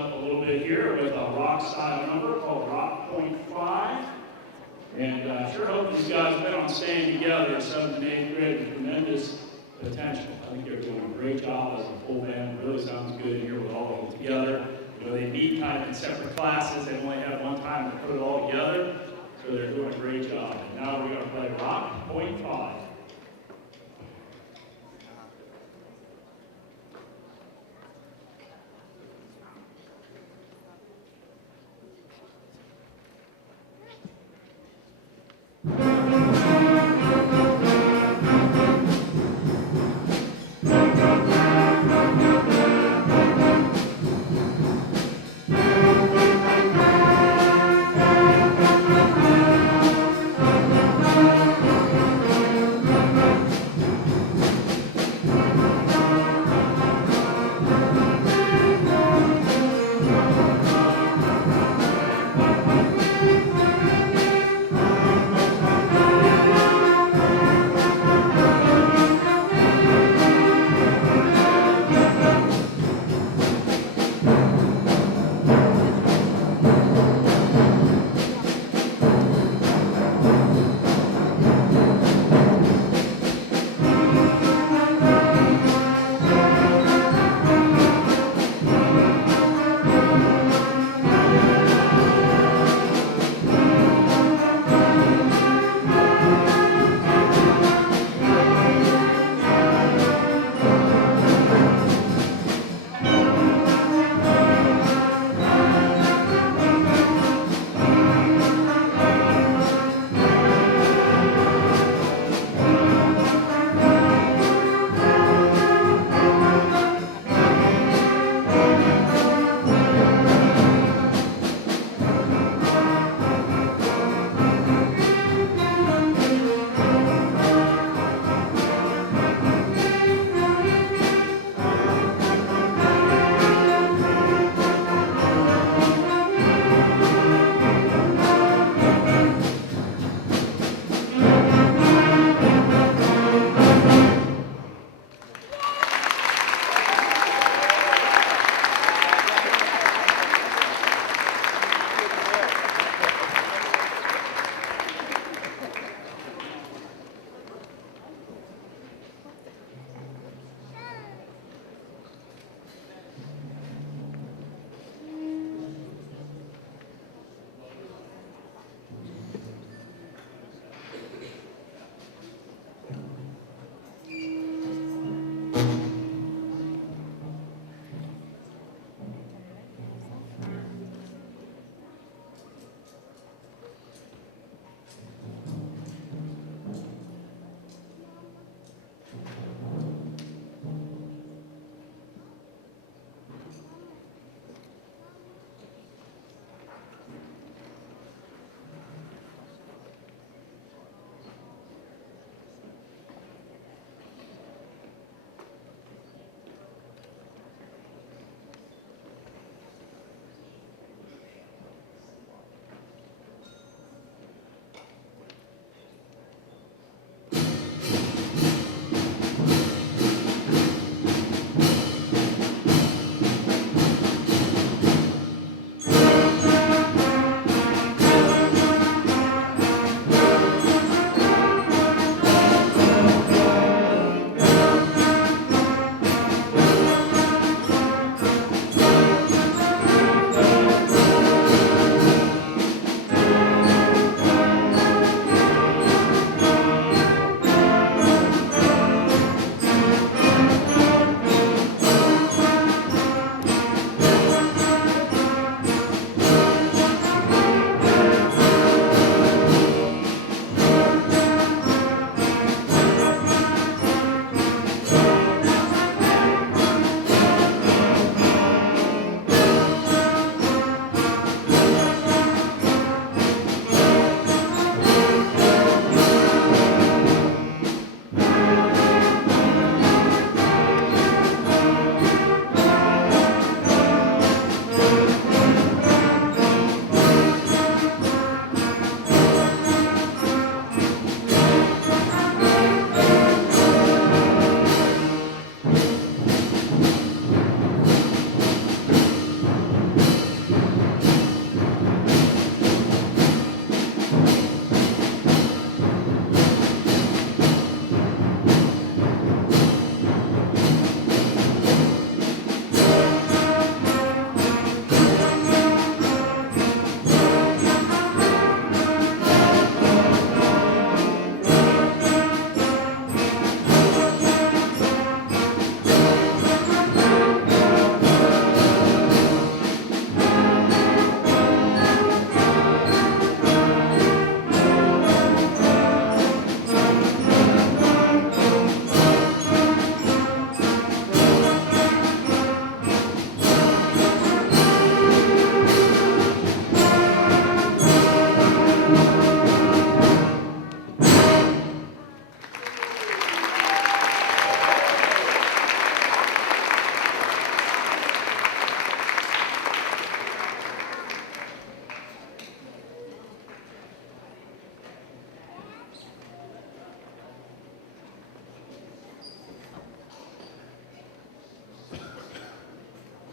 up a little bit here with a rock style number called Rock Point 5. And I sure hope these guys have been on staying together in 7th and 8th grade with tremendous potential. I think they're doing a great job as a full band. It really sounds good here with all of them together. You know, they meet kind of in separate classes. They only have one time to put it all together. So they're doing a great job. And now we're going to play Rock Point 5.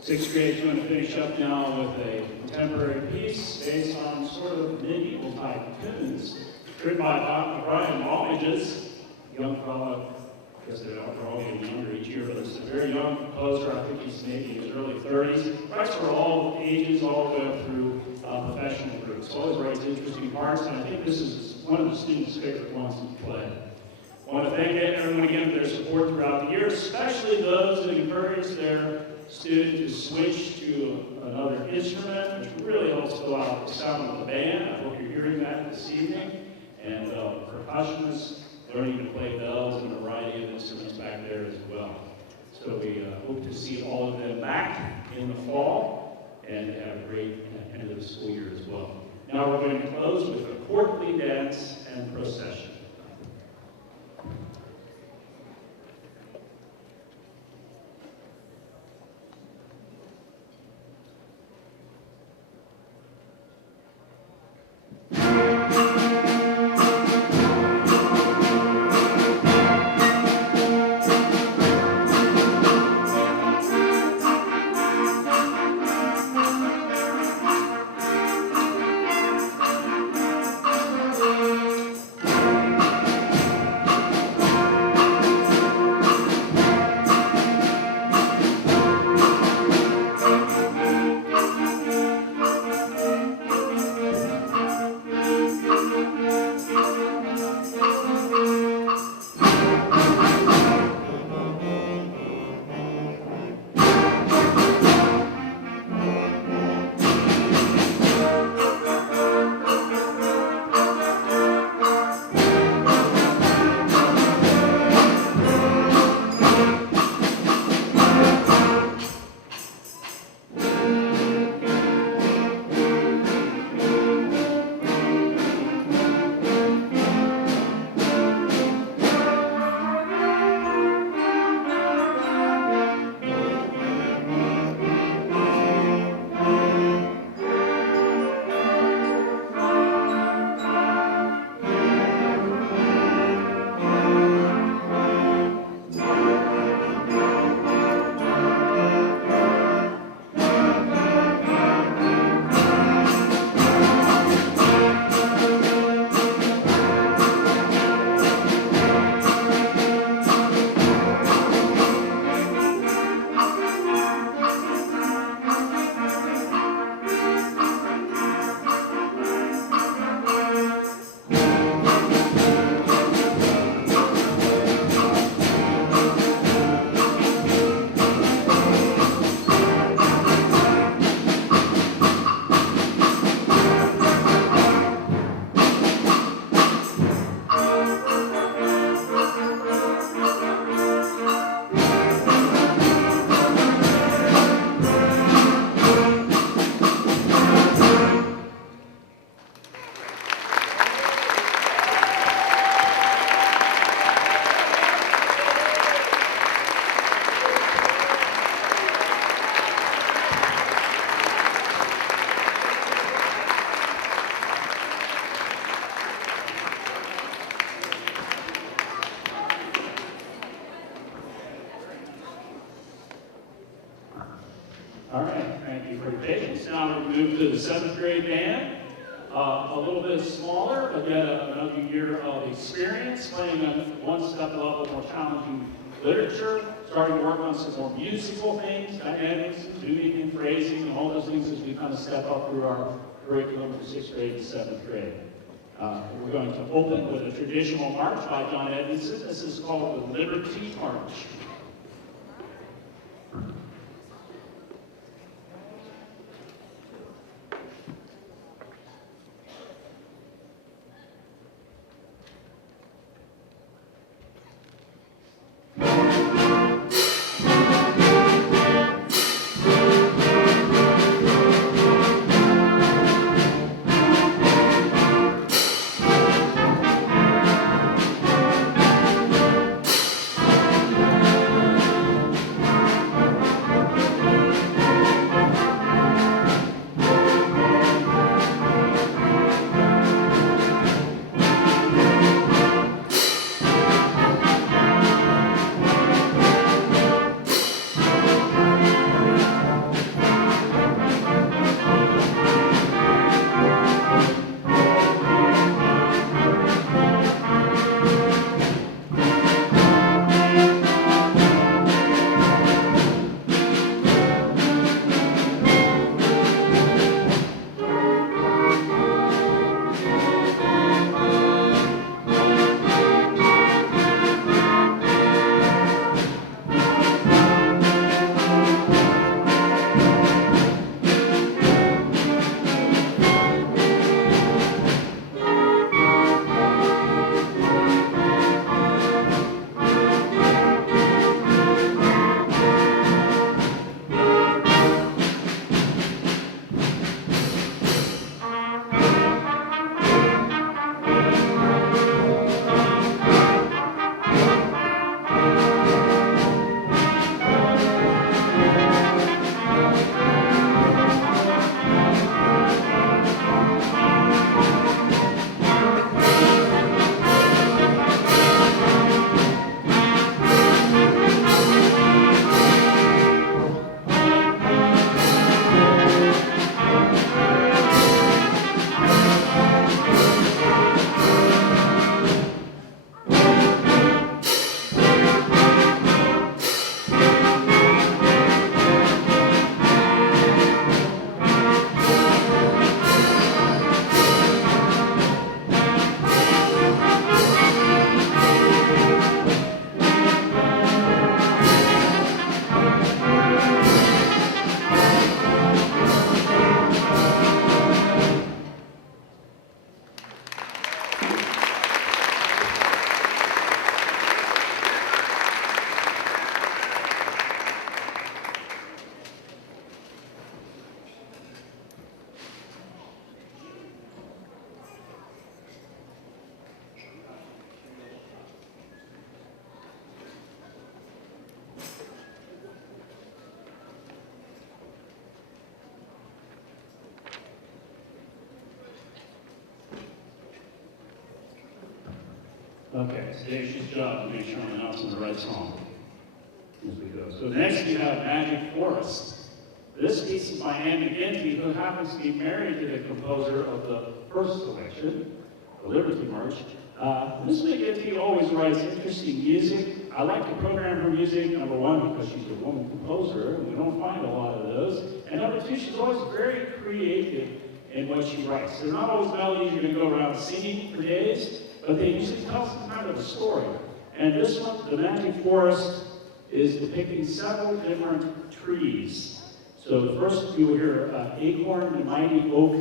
Sixth grade is going to finish up now with a contemporary piece based on sort of medieval type tunes, written by Dr. Brian Walmages, young fellow. I guess they're all getting younger each year, but this is a very young composer. I think he's maybe in his early 30s. Writes for all ages, all the way up through professional groups. Always writes interesting parts, and I think this is one of the students' favorite ones to play. I want to thank everyone again for their support throughout the year, especially those that encourage their student to switch to another instrument, which really helps fill out the sound of the band. I hope you're hearing that this evening. And percussionists learning to play bells and a variety of instruments back there as well. So we hope to see all of them back in the fall and have a great end of the school year as well. Now we're going to close with a courtly dance and procession. All right, thank you for your patience. Now we move to the 7th grade band. A little bit smaller, but yet another year of experience, playing on one step level more challenging literature, starting to work on some more musical things, dynamics, tuning and phrasing, and all those things as we kind of step up through our curriculum from 6th grade to 7th grade. We're going to open with a traditional march by John Edmondson. This is called the Liberty March. Okay, it's Dave's job to make sure I'm announcing the right song as we go. So next we have Magic Forest. This piece is by Anne McGinty, who happens to be married to the composer of the first selection, the Liberty March. Miss McGinty always writes interesting music. I like to program her music, number one, because she's a woman composer, and we don't find a lot of those. And number two, she's always very creative in what she writes. They're not always melodies you're going to go around singing for days, but they usually tell some kind of a story. And this one, The Magic Forest, is depicting several different trees. So the first, you will hear acorn, the mighty oak.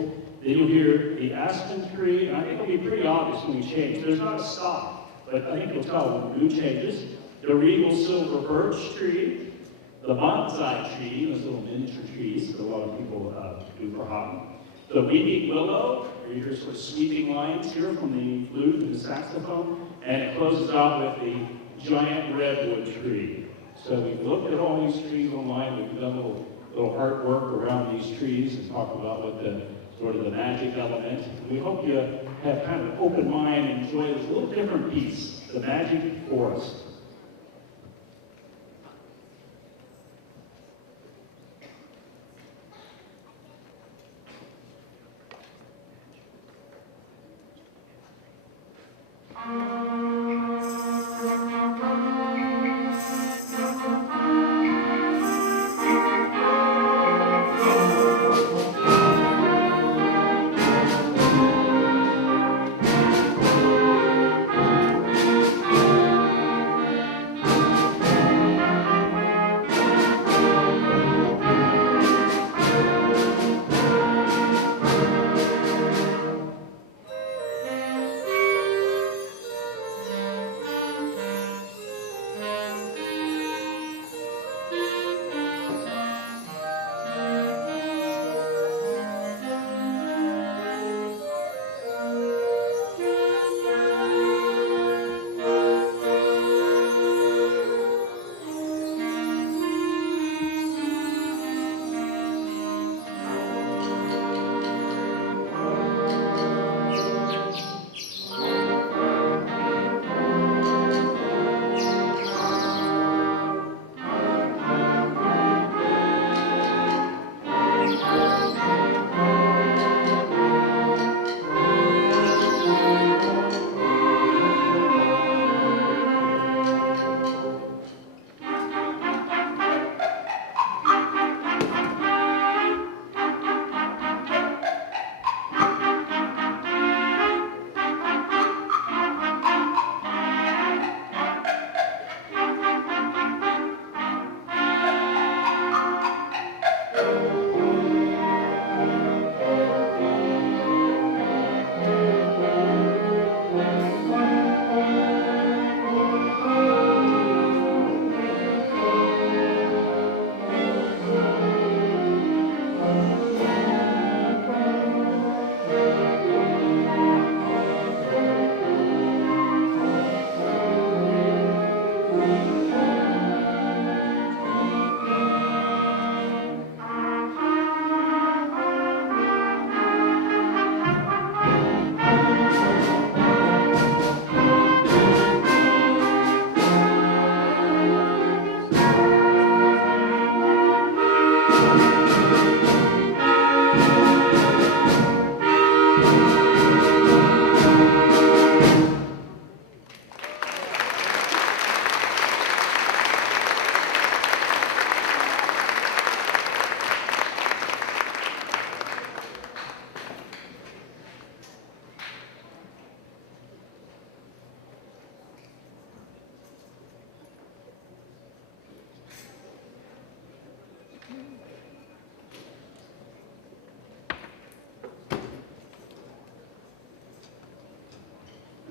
Then you'll hear the aspen tree. And I think it'll be pretty obvious when we change. There's not a stop, but I think you'll tell when the mood changes. The regal silver birch tree, the bonsai tree, those little miniature trees that a lot of people do for hobby. The weeping willow, you hear sort of sweeping lines here from the flute and the saxophone. And it closes out with the giant redwood tree. So we've looked at all these trees online. We've done a little artwork around these trees and talk about what the sort of the magic element. We hope you have kind of an open mind and enjoy this little different piece, The Magic Forest.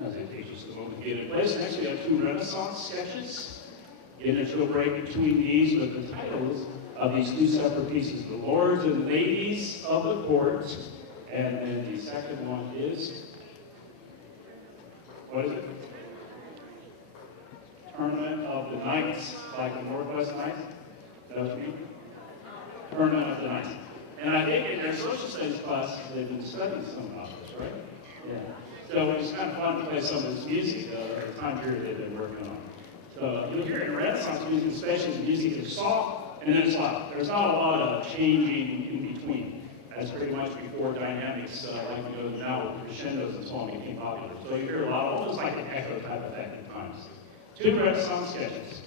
As it takes just a moment to get in place. Next, we have two Renaissance sketches. Get into a break between these with the titles of these two separate pieces, The Lords and Ladies of the Court. And then the second one is, what is it? Tournament of the Knights, like the Northwest Knights. Is that what you mean? Tournament of the Knights. And I think in their social studies class, they've been studying some of this, right? Yeah. So it was kind of fun to play some of this music, the time period they've been working on. So you'll hear in Renaissance music, especially the music is soft and then it's loud. There's not a lot of changing in between. That's pretty much before dynamics like we go now with crescendos and so on became popular. So you hear a lot, almost like an echo type effect at times. Two Renaissance sketches.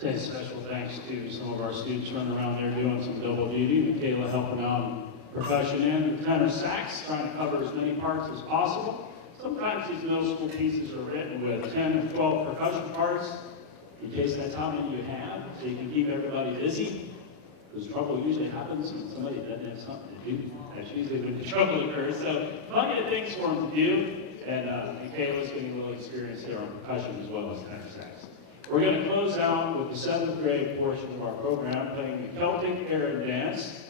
Say a special thanks to some of our students running around there doing some double duty. Michaela helping out on percussion and tenor sax, trying to cover as many parts as possible. Sometimes these middle school pieces are written with 10 or 12 percussion parts, in case that's how many you have, so you can keep everybody busy. Because trouble usually happens when somebody doesn't have something to do. That's usually when the trouble occurs. So plenty of things for them to do. And Michaela's getting a little experience there on percussion as well as tenor sax. We're going to close out with the 7th grade portion of our program, playing the Celtic Air Dance.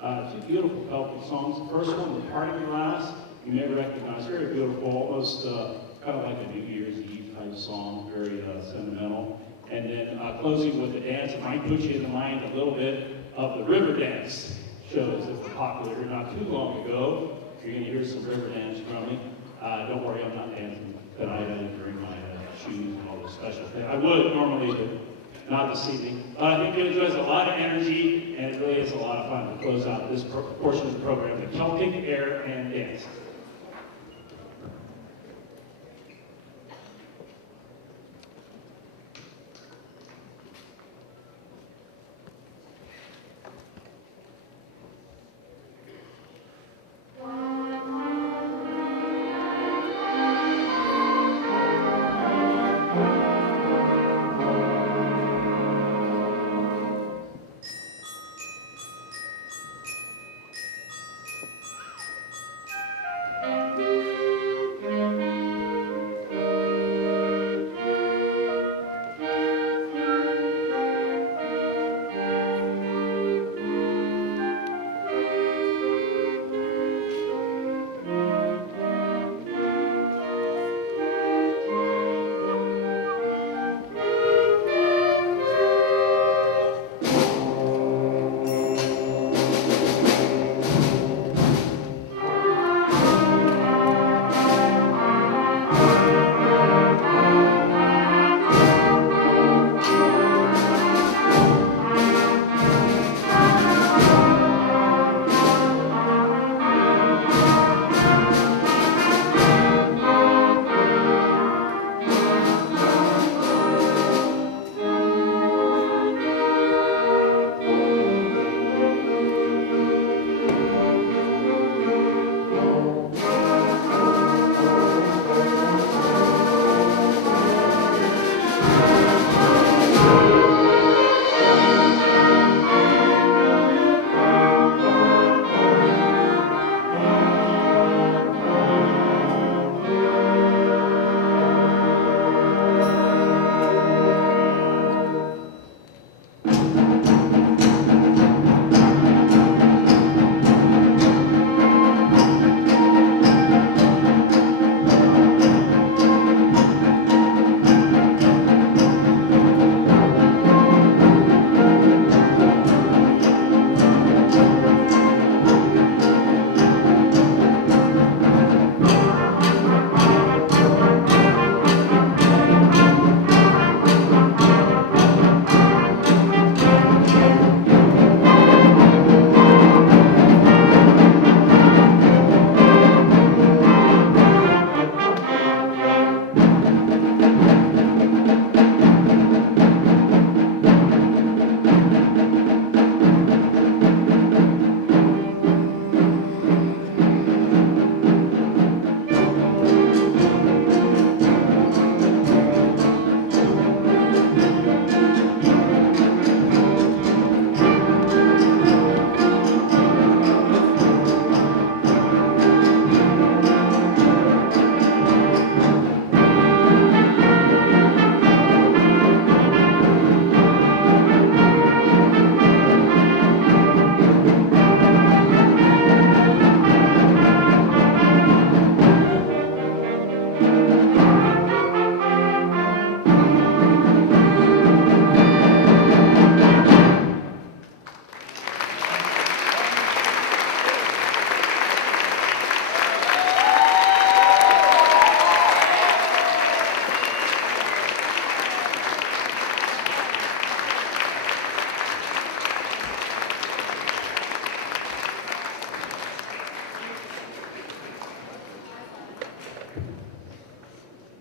Two beautiful Celtic songs. The first one, The Parting Glass, you may recognize, very beautiful, almost kind of like a New Year's Eve type song, very sentimental. And then closing with the dance that might put you in the mind a little bit of the river dance shows that were popular not too long ago. You're going to hear some river dance from me. Don't worry, I'm not dancing tonight. I didn't bring my shoes and all those special things. I would normally, but not this evening. I think it enjoys a lot of energy, and it really is a lot of fun to close out this portion of the program, the Celtic Air and Dance.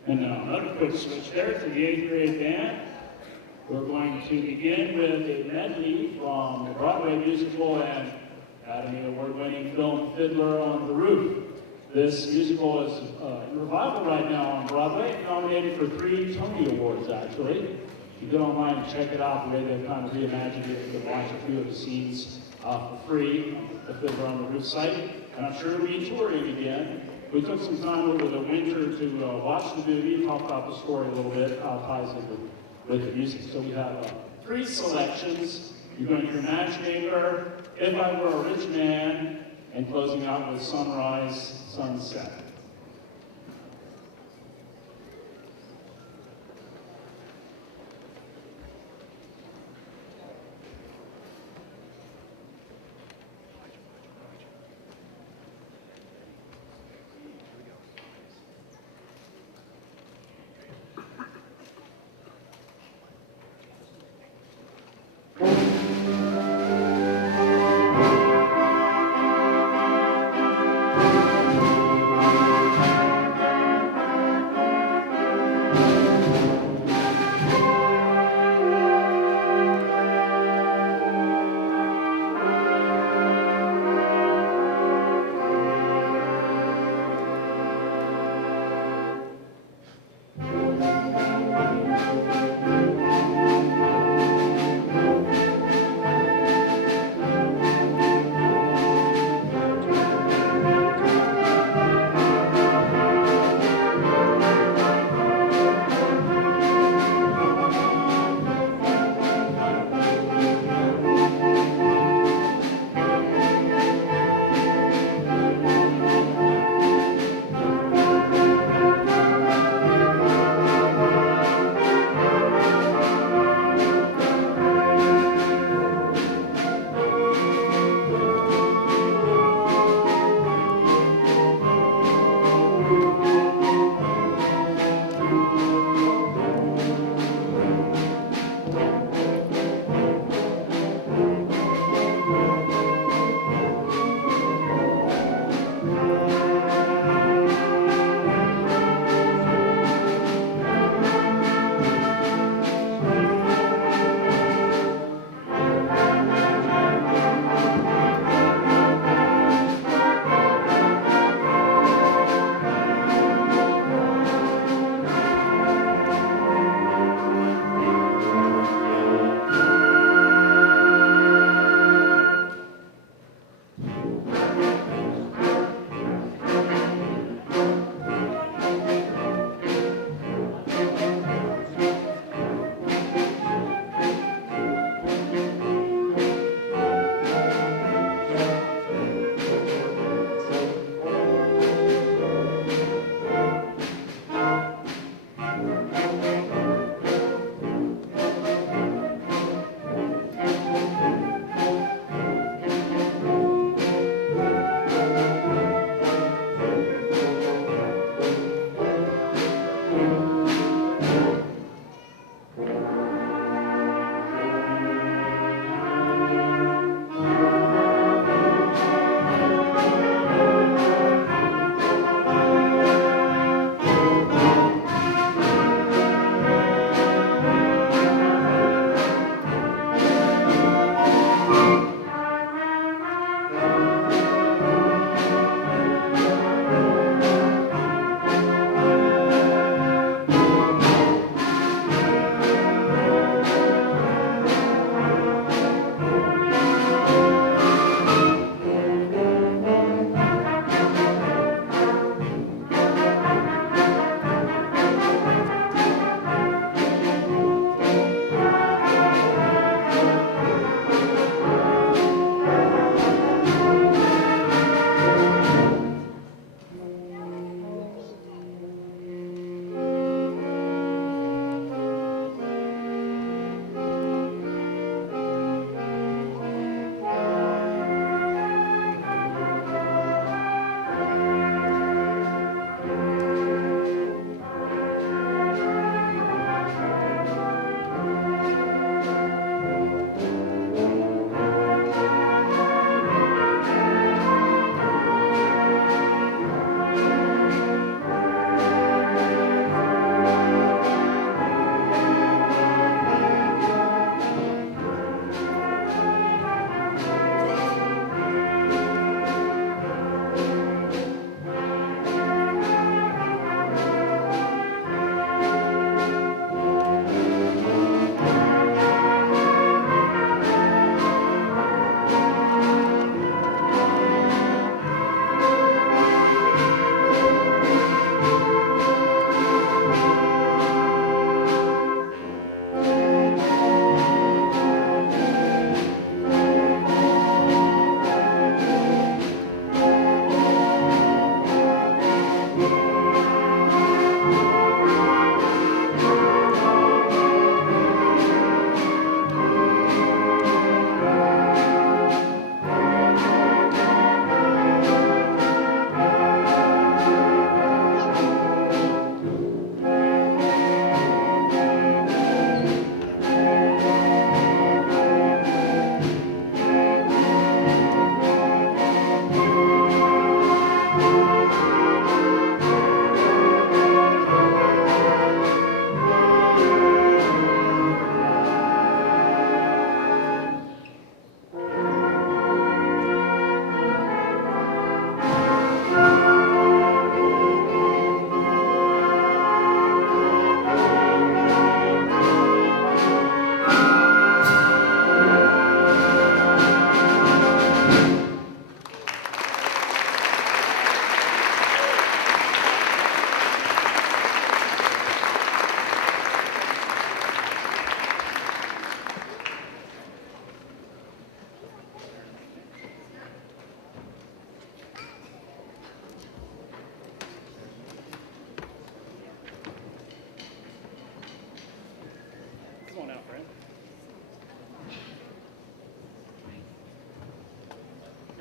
And now another quick switch there to the 8th grade band. We're going to begin with a medley from the Broadway musical and Academy Award-winning film Fiddler on the Roof. This musical is in revival right now on Broadway, nominated for 3 Tony Awards, actually. You go online and check it out, the way they've kind of reimagined it. You can watch a few of the scenes for free on the Fiddler on the Roof site. And I'm sure it'll be touring again. We took some time over the winter to watch the movie, talk about the story a little bit, how it ties in with the music. So we have 3 selections. You're going to hear Matchmaker, If I Were a Rich Man, and closing out with Sunrise, Sunset.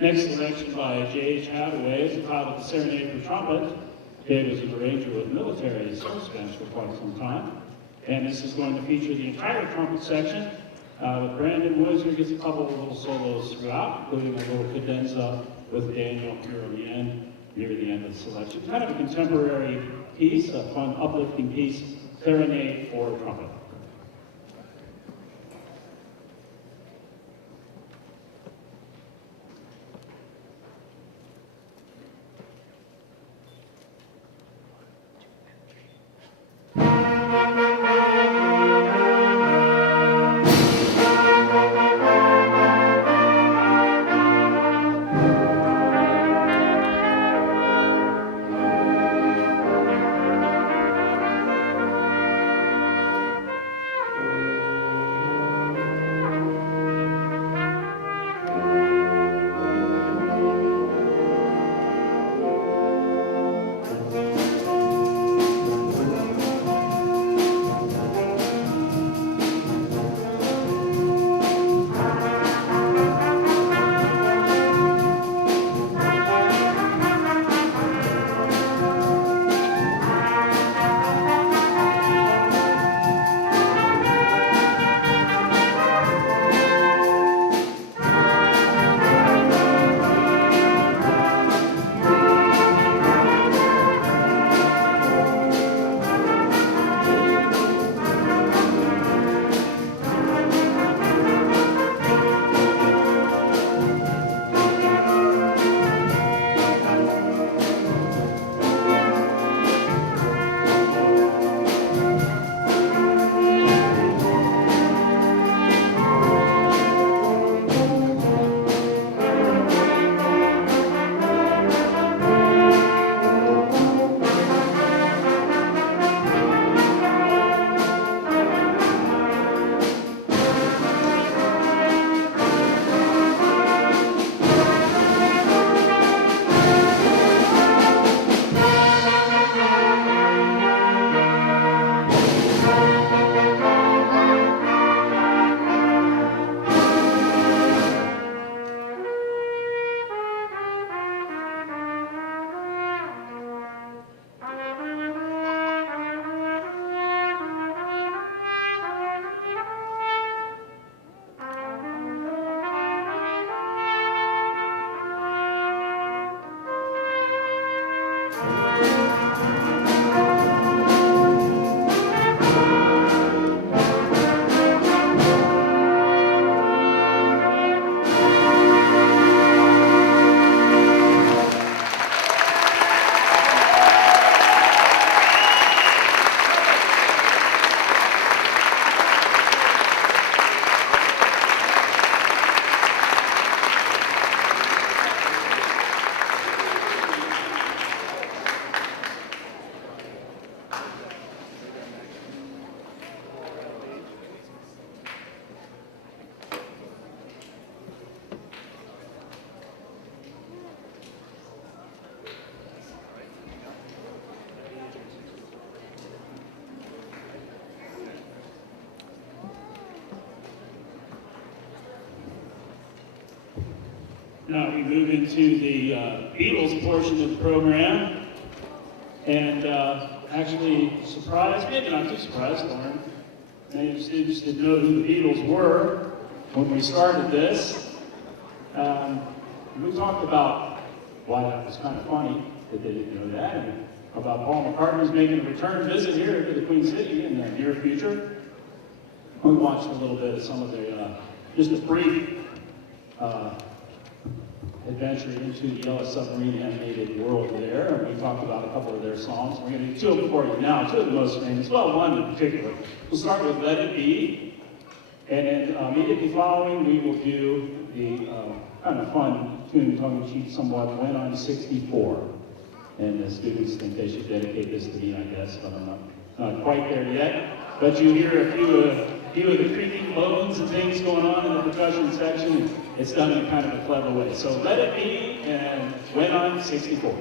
Next selection by J.H. Hathaway is entitled The Serenade for Trumpet. Dave was an arranger with military service bands for quite some time. And this is going to feature the entire trumpet section with Brandon Woods, who gets a couple of little solos throughout, including a little cadenza with Daniel here on the end, near the end of the selection. Kind of a contemporary piece, a fun, uplifting piece, Serenade for Trumpet. Now we move into the Beatles portion of the program. And actually surprised, maybe not too surprised, Lauren. Many of the students didn't know who the Beatles were when we started this. We talked about why that was kind of funny that they didn't know that, and about Paul McCartney's making a return visit here to the Queen City in the near future. We watched a little bit of some of the, just a brief adventure into the Yellow Submarine animated world there, and we talked about a couple of their songs. We're going to do two of them for you now, two of the most famous, well, one in particular. We'll start with Let It Be, and then immediately following, we will do the kind of fun, tongue-in-cheek somewhat, When I'm 64. And the students think they should dedicate this to me, I guess, but I'm not quite there yet. But you hear a few of the creaking bones and things going on in the percussion section. It's done in kind of a clever way. So Let It Be and When I'm 64.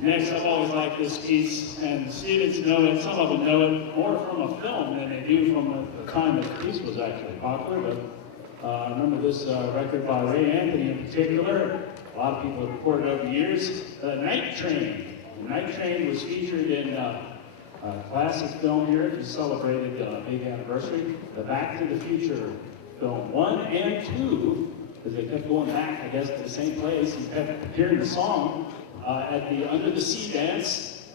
Next, I've always liked this piece, and students know it. Some of them know it more from a film than they do from the time that the piece was actually popular. But I remember this record by Ray Anthony in particular. A lot of people have recorded over the years. Night Train. The Night Train was featured in a classic film here to celebrate a big anniversary. The Back to the Future film 1 and 2, because they kept going back, I guess, to the same place and kept hearing the song at the Under the Sea dance.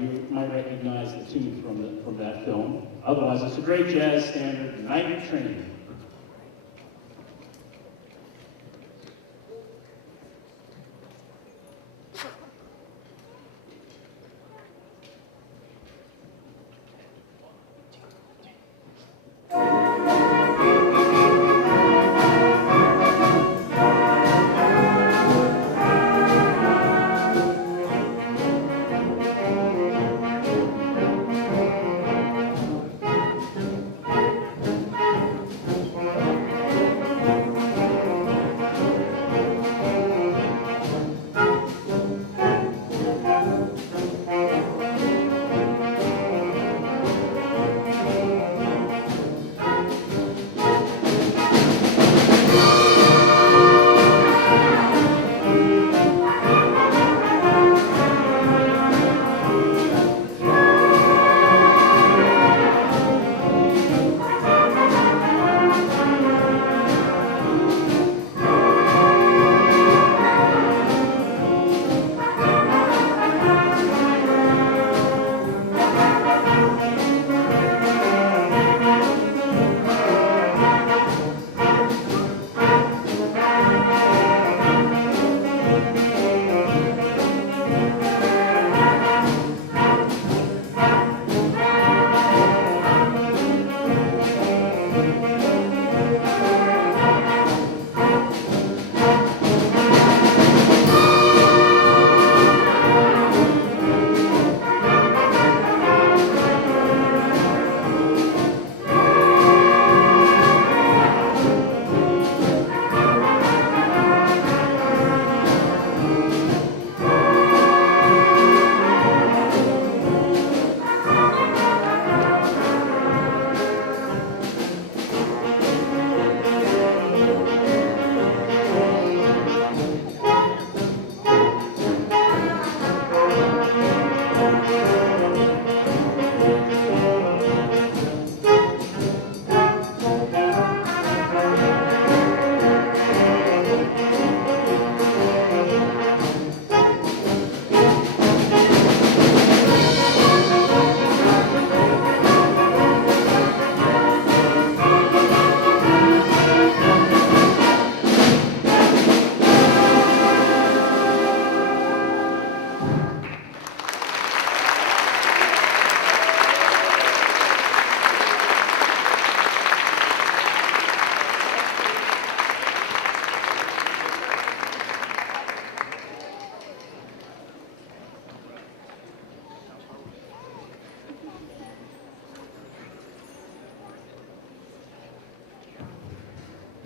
You might recognize the tune from that film. Otherwise, it's a great jazz standard, Night Train.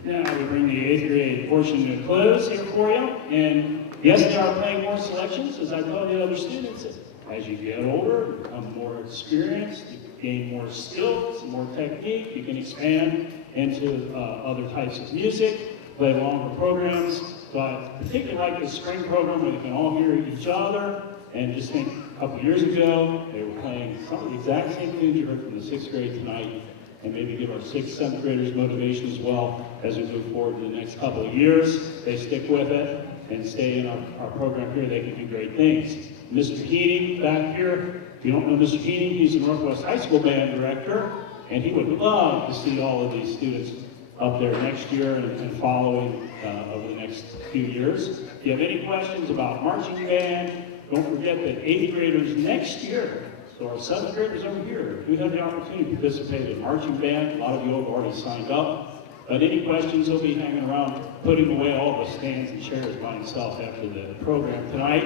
Now we bring the 8th grade portion to a close here for you. And yes, they are playing more selections, as I told the other students. As you get older, you become more experienced, you gain more skills, more technique, you can expand into other types of music, play longer programs. So I particularly like the spring program where you can all hear each other. And just think, a couple years ago, they were playing some of the exact same tunes you heard from the 6th grade tonight, and maybe give our 6th, 7th graders motivation as well as we move forward in the next couple of years. They stick with it and stay in our program here, they can do great things. Mr. Heaney back here, if you don't know Mr. Heaney, he's the Northwest High School Band Director, and he would love to see all of these students up there next year and following over the next few years. If you have any questions about marching band, don't forget that 8th graders next year, so our 7th graders over here, do have the opportunity to participate in marching band. A lot of you have already signed up. But any questions, he'll be hanging around, putting away all the stands and chairs by himself after the program tonight,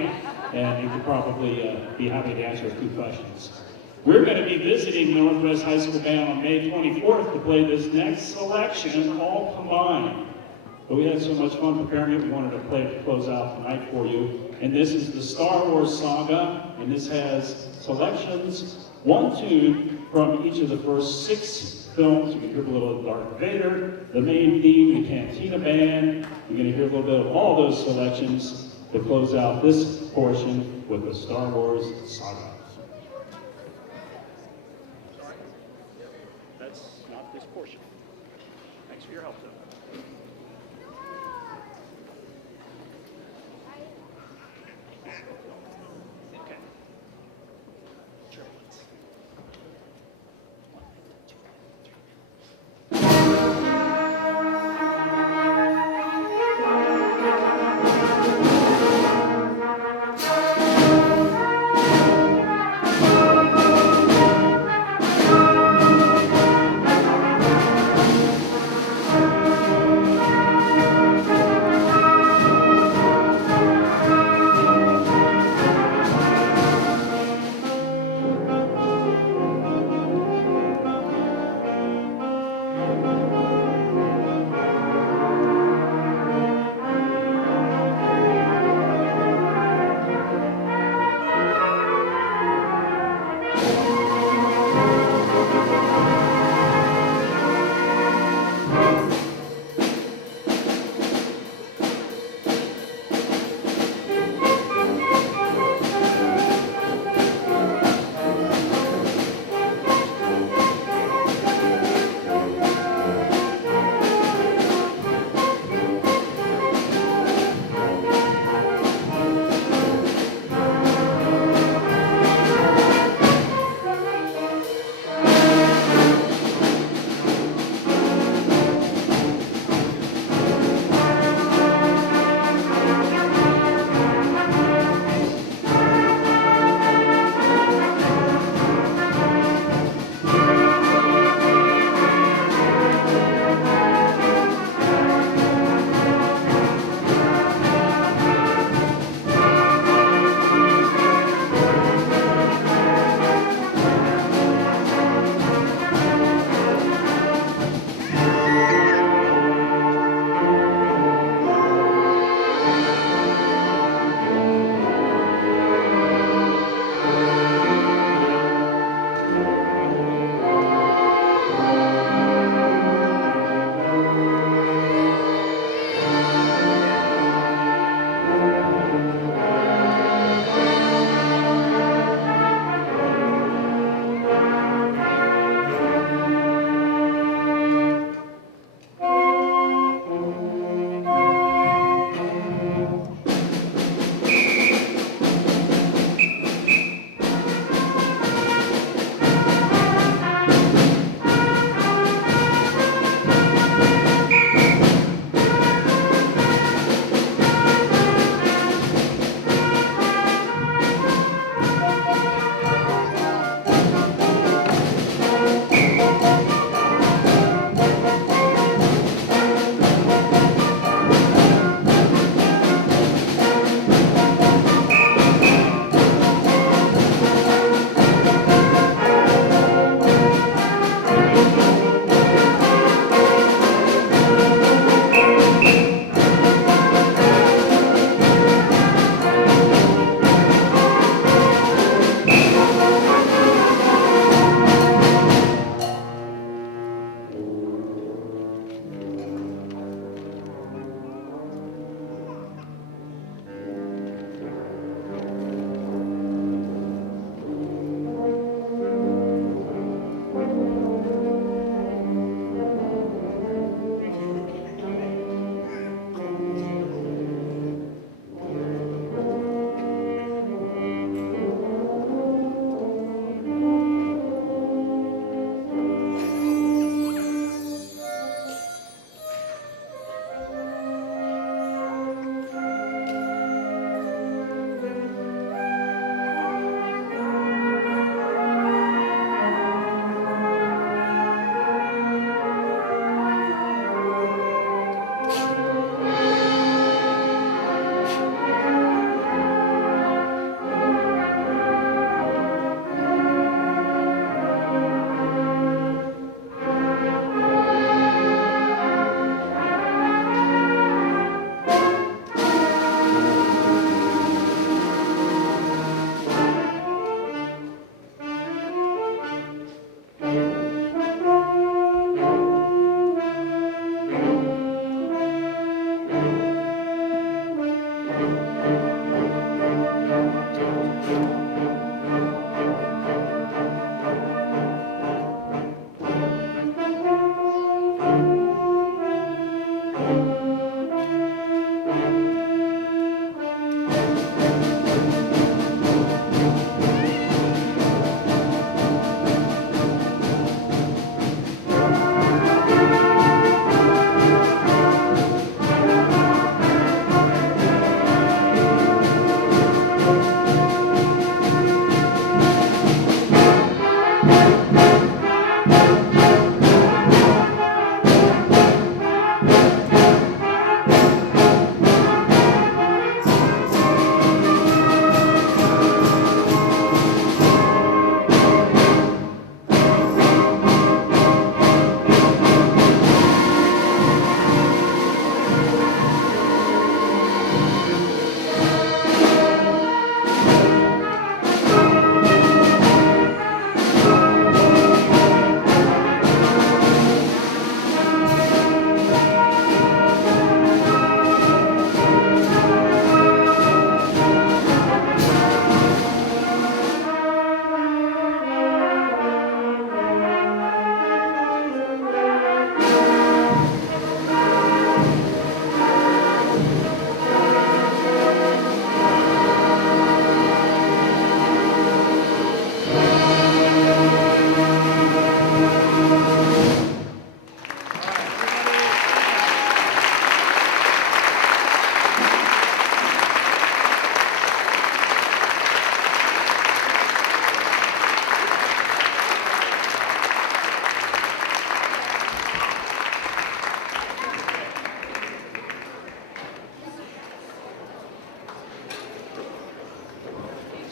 and he could probably be happy to answer a few questions. We're going to be visiting the Northwest High School Band on May 24th to play this next selection, all combined. But we had so much fun preparing it, we wanted to play it to close out tonight for you. and this is the Star Wars saga, and this has selections, 1, 2, from each of the first 6 films. You can hear a little of Darth Vader, the main theme, the Cantina Band. You're going to hear a little bit of all those selections to close out this portion with the Star Wars saga. That's not this portion. Thanks for your help, though.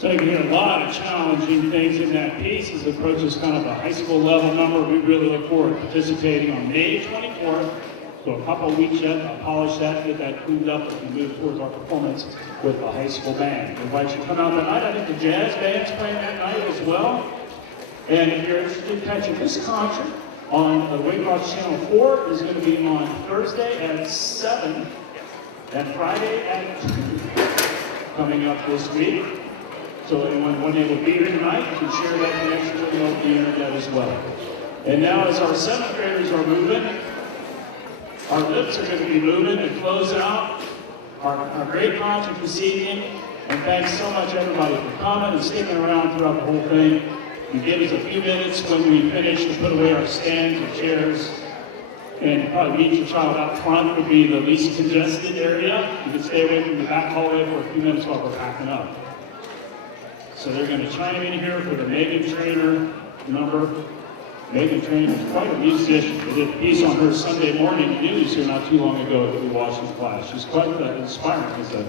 So you can hear a lot of challenging things in that piece as it approaches kind of a high school level number. We really look forward to participating on May 24th. So a couple of weeks yet, I'll polish that, get that cleaned up as we move towards our performance with the high school band. I invite you to come out that night. I think the jazz band's playing that night as well. And if you're interested in catching this concert on the Weight Loss Channel 4, is going to be on Thursday at 7 and Friday at 2 coming up this week. So anyone able to be here tonight, you can share that connection with them over the internet as well. And now as our 7th graders are moving, our lips are going to be moving to close out our great concert this evening. And thanks so much everybody for coming and sticking around throughout the whole thing. You give us a few minutes when we finish to put away our stands and chairs. And probably meet your child out front would be the least congested area. You can stay away from the back hallway for a few minutes while we're packing up. So they're going to chime in here for the Meghan Trainor number. Meghan Trainor is quite a musician. We did a piece on her Sunday morning news here not too long ago that we watched in class. She's quite inspiring as a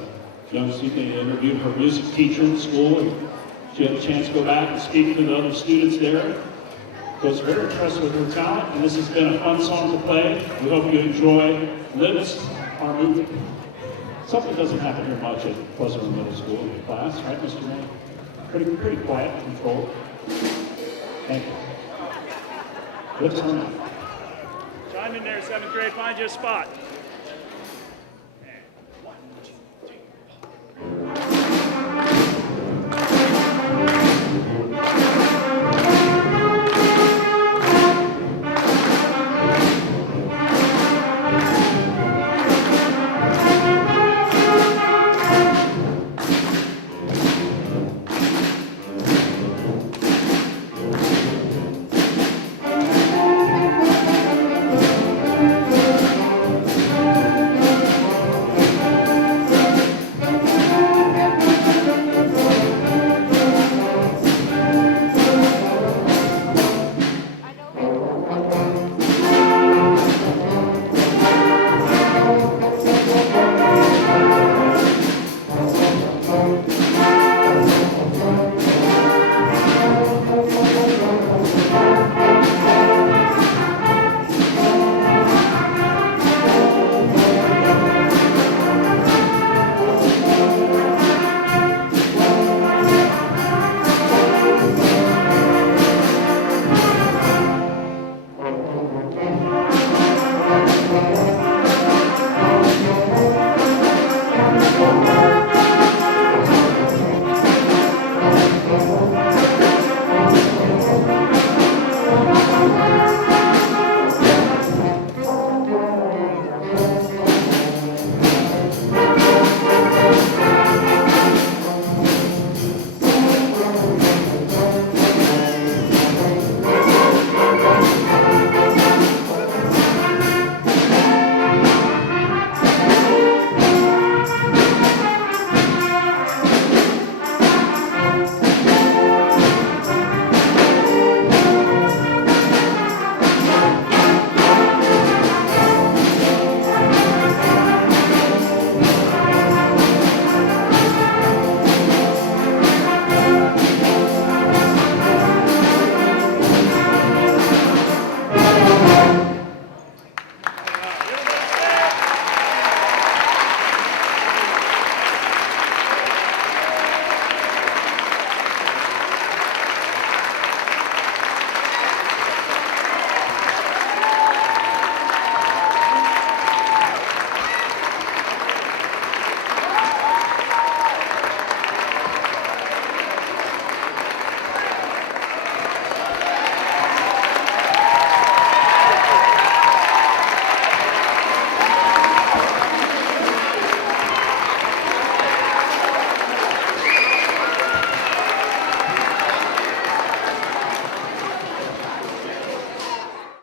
young student. They interviewed her music teacher in school, and she had a chance to go back and speak to the other students there. So I was very impressed with her talent, and this has been a fun song to play. We hope you enjoy Lips Are Moving. Something that doesn't happen here much at Pleasant Run Middle School class, right, Mr. May? Pretty quiet, controlled. Thank you. Lips Are Moving. Chime in there, 7th grade, find you a spot.